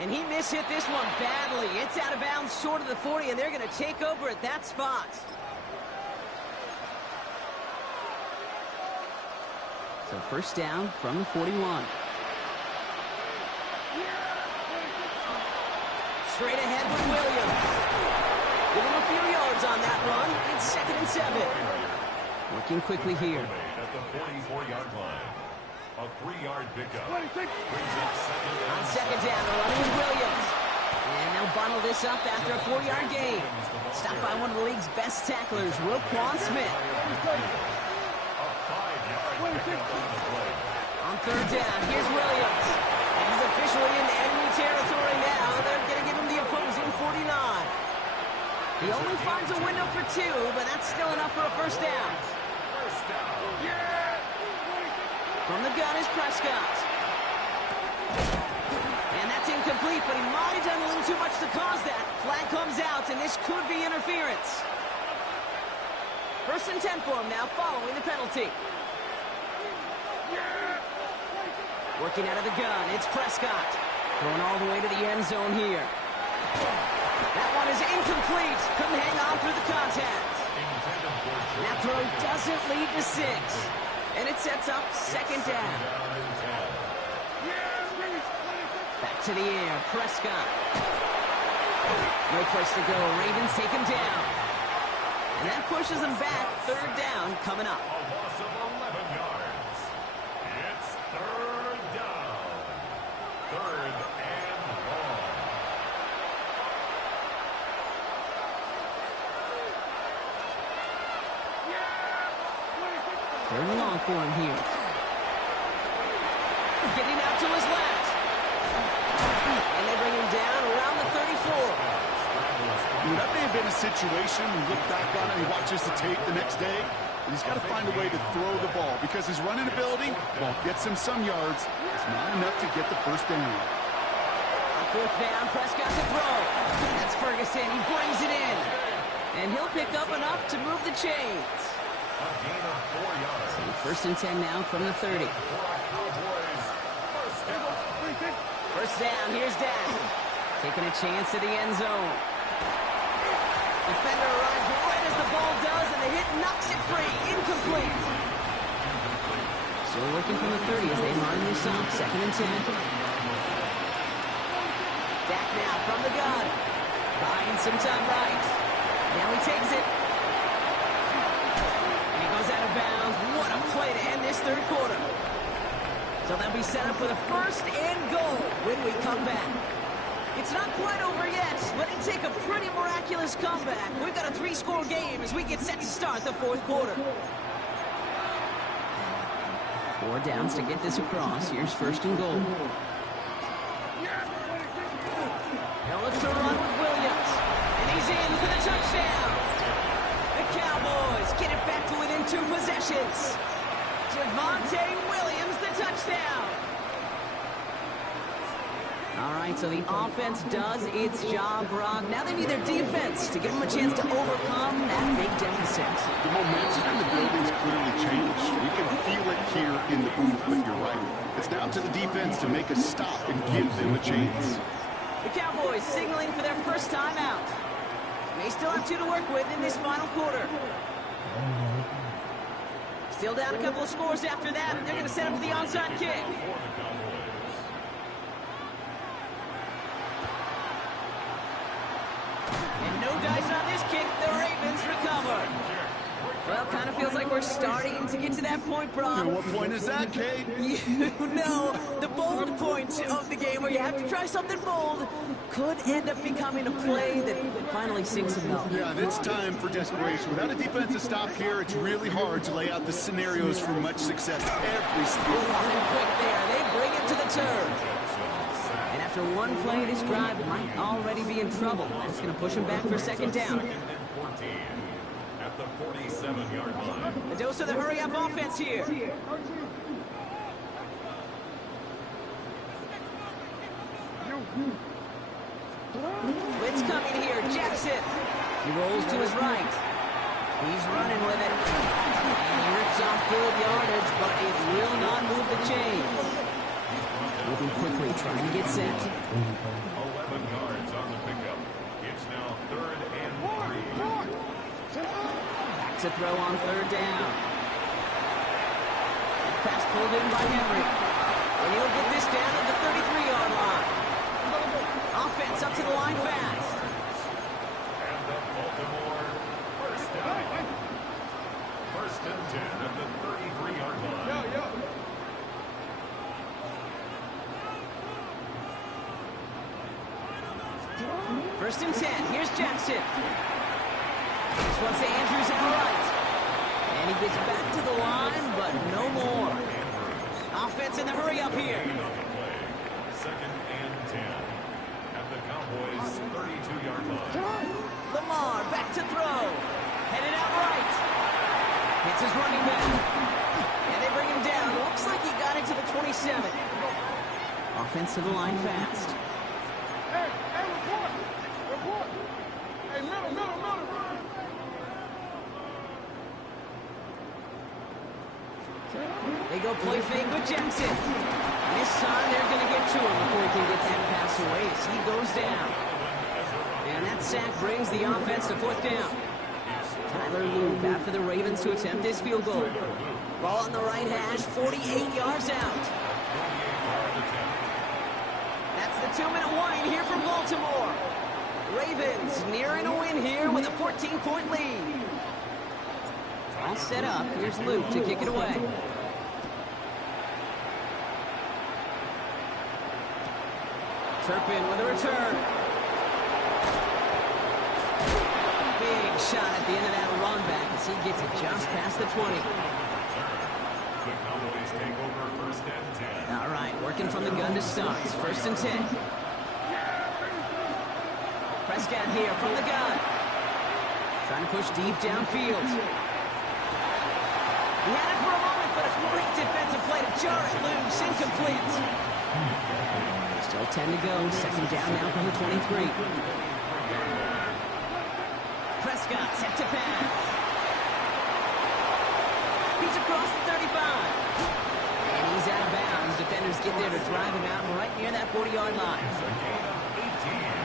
And he mishit this one badly. It's out of bounds short of the 40, and they're going to take over at that spot. So first down from the 41. Straight ahead with Williams. Give him a few yards on that run. It's 2nd and 7. Working quickly here. At the 44-yard line. A 3-yard pickup. On second down, they're running with Williams. And they'll bundle this up after a 4-yard gain. Stopped by one of the league's best tacklers, whoopn Smith. On third down, here's Williams. And he's officially in enemy territory now. They're going to give him the opposing 49. He only finds a window for 2, but that's still enough for a first down. From the gun is Prescott. And that's incomplete, but he might have done a little too much to cause that. Flag comes out, and this could be interference. 1st and 10 for him now, following the penalty. Working out of the gun, it's Prescott. Going all the way to the end zone here. That one is incomplete. Couldn't hang on through the contact. That throw doesn't lead to 6. And it sets up 2nd down. Back to the air, Prescott. No place to go. Ravens take him down. And that pushes them back. 3rd down coming up. A loss of 11 yards. It's 3rd down. 3rd and long. 3rd and long for him here. Getting out to his left. And they bring him down around the 34. That may have been a situation, we look back on it, he watches the tape the next day, and he's got to find a way to throw the ball because his running ability, while it gets him some yards, is not enough to get the first down. On 4th down, Prescott to throw. That's Ferguson. He brings it in. And he'll pick up enough to move the chains. A gain of 4 yards. So 1st and 10 now from the 30. First down, here's Dak. Taking a chance to the end zone. Defender arrives right as the ball does, and the hit knocks it free. Incomplete. So working from the 30 as they line this up. 2nd and 10. Dak now from the gun. Buying some time right. Now he takes it. And he goes out of bounds. What a play to end this 3rd quarter. So they'll be set up for the 1st and goal when we come back. It's not quite over yet, but it take a pretty miraculous comeback. We've got a 3-score game as we get set to start the 4th quarter. 4 downs to get this across. Here's 1st and goal. Now looks to run with Williams. And he's in for the touchdown. The Cowboys get it back to within 2 possessions. Javonte Williams, the touchdown. All right, so the offense does its job, Rob. Now they need their defense to give them a chance to overcome that big deficit. The momentum in the building's clearly changed. We can feel it here in the booth, but you're right. It's now to the defense to make a stop and give them a chance. The Cowboys signaling for their first time out. They still have 2 to work with in this final quarter. Still down a couple of scores after that. They're going to set up for the onside kick. And no dice on this kick. The Ravens recover. Well, kind of feels like we're starting to get to that point, Brock. And what point is that, Kate? You know, the bold point of the game where you have to try something bold could end up becoming a play that finally sinks a note. Yeah, it's time for desperation. Without a defensive stop here, it's really hard to lay out the scenarios for much success every single Running quick there. They bring it to the turn. And after one play, this drive might already be in trouble. That's going to push him back for 2nd down. At the 47-yard line. A dose of the hurry-up offense here. Blitz coming here. Jackson. He rolls to his right. He's running with it. And he rips off good yardage, but it will not move the chains. Moving quickly, trying to get set. 11 yards on the pickup. It's now 3rd and 3. Back to throw on 3rd down. Pass pulled in by Henry. And he'll get this down at the 33-yard line. Offense up to the line fast. And the Baltimore first down. 1st and 10 at the 33-yard line. 1st and 10. Here's Jackson. This one's to Andrews out right. And he gets back to the line, but no more. Offense in the hurry up here. 2nd and 10 at the Cowboys' 32-yard line. Lamar back to throw. Headed out right. Hits his running back. And they bring him down. Looks like he got it to the 27. Offense to the line fast. They go play fake with Jackson. And this time they're going to get to him before he can get that pass away as he goes down. And that sack brings the offense to 4th down. Tyler Loop after the Ravens to attempt this field goal. Ball on the right hash, 48 yards out. That's the 2-minute warning here from Baltimore. Ravens nearing a win here with a 14-point lead. All set up. Here's Luke to kick it away. Turpin with a return. Big shot at the end of that run back as he gets it just past the 20. The Cowboys take over 1st and 10. All right, working from the gun to start. 1st and 10. Prescott here from the gun. Trying to push deep downfield. He had it for a moment, but a great defensive play to jar it loose. Incomplete. Still 10 to go. 2nd down now from the 23. Prescott set to pass. He's across the 35. And he's out of bounds. Defenders get there to drive him out right near that 40-yard line.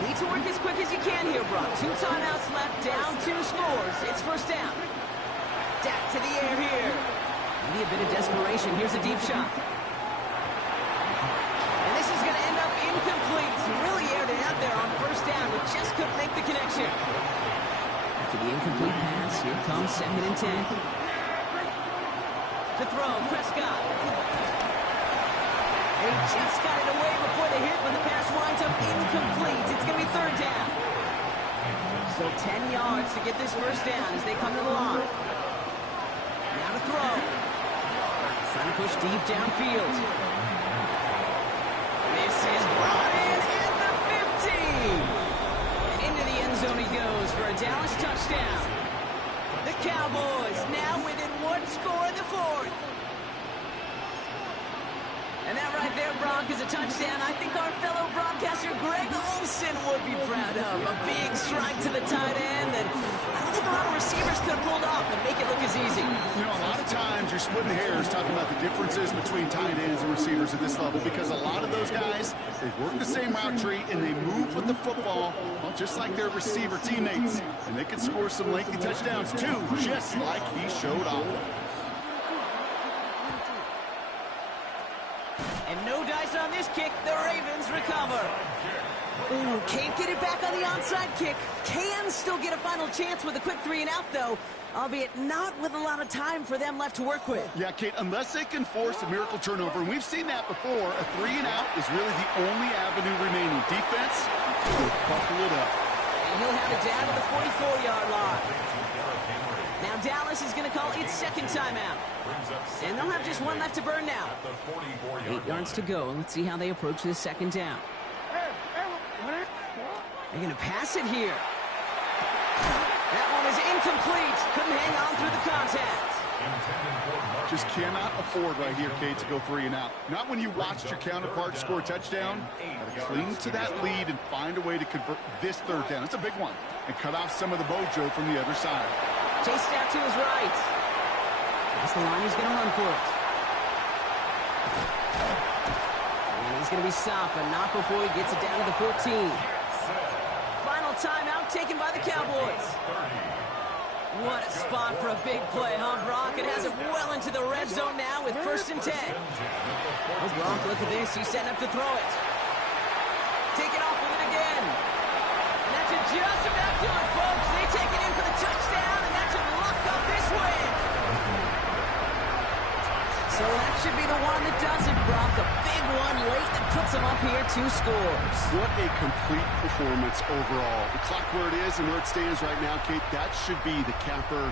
Need to work as quick as you can here, Brock. 2 timeouts left, down 2 scores. It's 1st down. Dak to the air here. Maybe a bit of desperation. Here's a deep shot. And this is going to end up incomplete. Really aired it out there on 1st down, but just couldn't make the connection. After the incomplete pass, here comes 2nd and 10. To throw, Prescott. And he just got it away before the hit, but the pass winds up incomplete. It's going to be 3rd down. So 10 yards to get this 1st down as they come to the line. Now to throw. Trying to push deep downfield. This is brought in at the 50. And into the end zone he goes for a Dallas touchdown. The Cowboys now within 1 score in the 4th. And that right there, Brock, is a touchdown I think our fellow broadcaster Greg Olsen would be proud of. A big strike to the tight end that I don't think a lot of receivers could have pulled off and make it look as easy. You know, a lot of times you're splitting hairs talking about the differences between tight ends and receivers at this level because a lot of those guys, they work the same route tree and they move with the football, well, just like their receiver teammates. And they can score some lengthy touchdowns too, just like he showed off. And no dice on this kick. The Ravens recover. Ooh, can't get it back on the onside kick. Can still get a final chance with a quick 3-and-out, though, albeit not with a lot of time for them left to work with. Yeah, Kate, unless they can force a miracle turnover, and we've seen that before, a 3-and-out is really the only avenue remaining. Defense, buckle it up. And he'll have it down to the 44-yard line. Now Dallas is going to call its 2nd timeout. And they'll have just 1 left to burn now. 8 yards to go. Let's see how they approach this 2nd down. They're going to pass it here. That one is incomplete. Couldn't hang on through the contact. Just cannot afford right here, Kate, to go 3-and-out. Not when you watched your counterpart score a touchdown. Gotta cling to that lead and find a way to convert this 3rd down. It's a big one. And cut off some of the mojo from the other side. Chased out to his right. That's the line he's going to run for it. And he's he's going to be stopped, but not before he gets it down to the 14. Final timeout taken by the Cowboys. What a spot for a big play, huh, Brock? It has it well into the red zone now with 1st and 10. Oh, Brock, look at this. He's setting up to throw it. Take it off with it again. And that should just about do it, folks. They take it in for the touchdown, and that should lock up this win. So that should be the one that does it, Brock. A big one late that puts them up here 2 scores. What a complete performance overall. The clock where it is and where it stands right now, Kate, that should be the capper